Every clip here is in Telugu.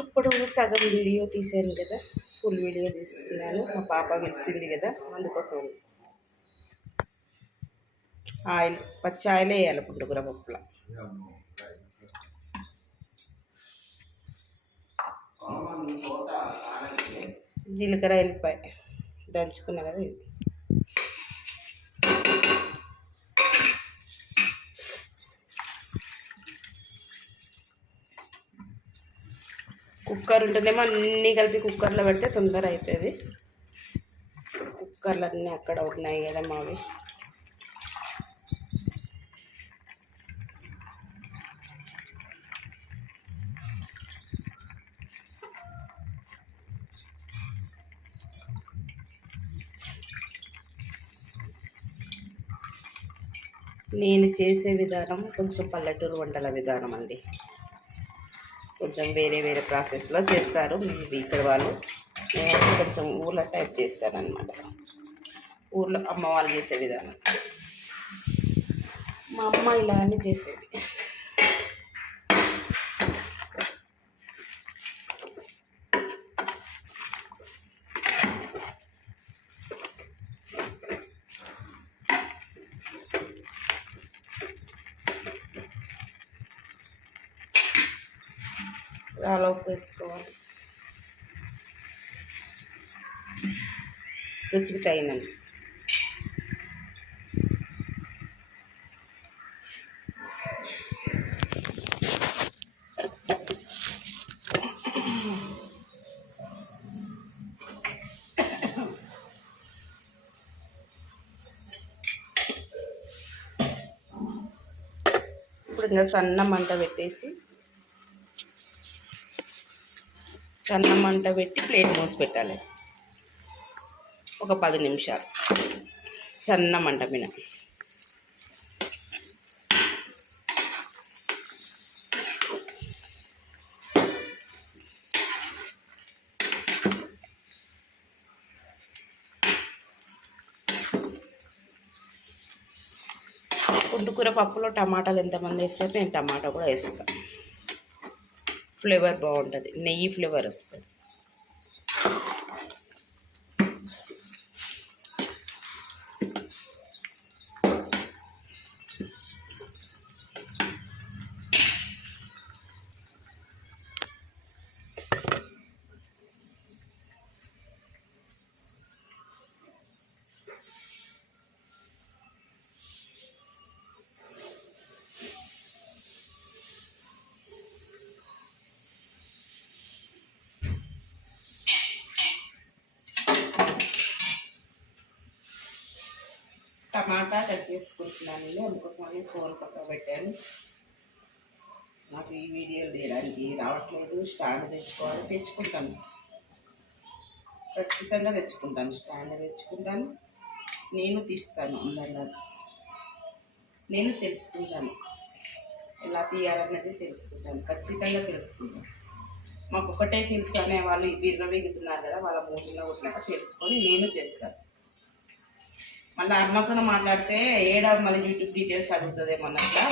అప్పుడు సగం వీడియో తీసాను కదా ఫుల్ వీడియో తీస్తున్నాను. మా పాప పిలిచింది కదా అందుకోసం. ఆయిల్ పచ్చి ఆయిలే వేయాలి పుట్టుకుర పప్పుల. జీలకర్ర వెళ్ళిపోయి దంచుకున్నా కదా ఇది. కుక్కర్ ఉంటుందేమో అన్నీ కలిపి కుక్కర్లో పెడితే తొందర అవుతుంది కుక్కర్లు అన్నీ అక్కడ ఉన్నాయి కదా మావి. నేను చేసే విధానం కొంచెం పల్లెటూరు వంటల విధానం అండి. కొంచెం వేరే వేరే ప్రాసెస్లో చేస్తారు. మీ ఇక్కడ వాళ్ళు నేను కొంచెం ఊర్లో టైప్ చేస్తాను అనమాట ఊర్లో అమ్మ వాళ్ళు చేసే విధానం. మా అమ్మ ఇలా అని చేసేది. రాలో వేసుకోవాలి రుచికి తగినంత ఇప్పుడు ఇంకా సన్న మంట పెట్టేసి సన్న మంట పెట్టి ప్లేట్ మూసి పెట్టాలి. ఒక పది నిమిషాలు. సన్న మంట మీద పుండుకూర పప్పులో టమాటాలు ఎంతమంది వేస్తారు? నేను టమాటా కూడా వేస్తాను. ఫ్లేవర్ బాగుంటుంది. నెయ్యి ఫ్లేవర్ వస్తుంది. టమాటా కట్ చేసుకుంటున్నానండి అందుకోసమని ఫోన్ పక్క పెట్టాను నాకు ఈ వీడియోలు తీయడానికి రావట్లేదు. స్టాండ్ తెచ్చుకోవాలి. తెచ్చుకుంటాను. ఖచ్చితంగా తెచ్చుకుంటాను. స్టాండ్ తెచ్చుకుంటాను. నేను తీస్తాను అందరిలా నేను తెలుసుకుంటాను. ఎలా తీయాలన్నది తెలుసుకుంటాను. ఖచ్చితంగా తెలుసుకుంటాను. మాకు ఒకటే తెలుసు అనే వాళ్ళు విర్రవీగుతున్నారు కదా వాళ్ళ మూటిలో కొట్టినాక తెలుసుకొని నేను చేస్తాను. మళ్ళీ అమ్మకుండా మాట్లాడితే ఏడా మళ్ళీ యూట్యూబ్ డీటెయిల్స్ అడుగుతుందేమో అన్నట్లా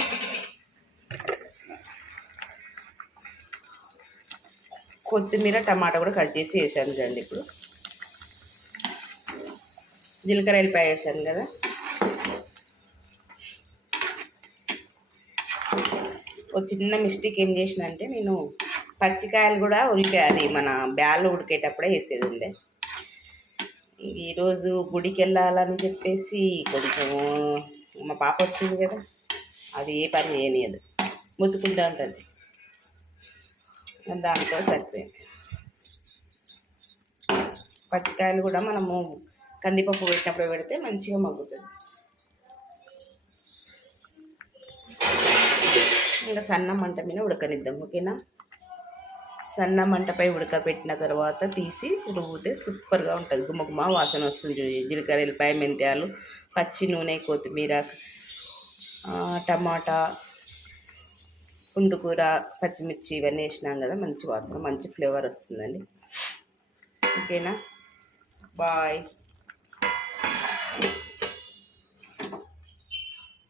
కొత్తిమీర టమాటా కూడా కట్ చేసి వేసాను రండి ఇప్పుడు. జీలకర్ర వెళ్ళిపోయి వేసాను కదా. ఒక చిన్న మిస్టేక్ ఏం చేసిన అంటే నేను పచ్చికాయలు కూడా ఉడికే అది మన బ్యాల్ ఉడికేటప్పుడే వేసేది ఉండే. ఈరోజు గుడికి వెళ్ళాలని చెప్పేసి కొంచెం మా పాప వచ్చింది కదా అది ఏ పని చేయనియదు. ముత్తుకుంటూ ఉంటుంది. దాంతో సరిపోయింది. పచ్చికాయలు కూడా మనము కందిపప్పు పెట్టినప్పుడు పెడితే మంచిగా మగ్గుతుంది. ఇంకా సన్న మంట మీద ఉడకనిద్దాం ఓకేనా? సన్న మంటపై ఉడకబెట్టిన తర్వాత తీసి రువ్వుతే సూపర్గా ఉంటుంది. గుమ్మగుమ్మ వాసన వస్తుంది చూడండి జీలకర్ర ఎల్లిపాయ మెంతాలు పచ్చి నూనె కొత్తిమీర టమాటా పుండుకూర పచ్చిమిర్చి ఇవన్నీ వేసినాం కదా మంచి వాసన మంచి ఫ్లేవర్ వస్తుందండి. ఓకేనా? బాయ్.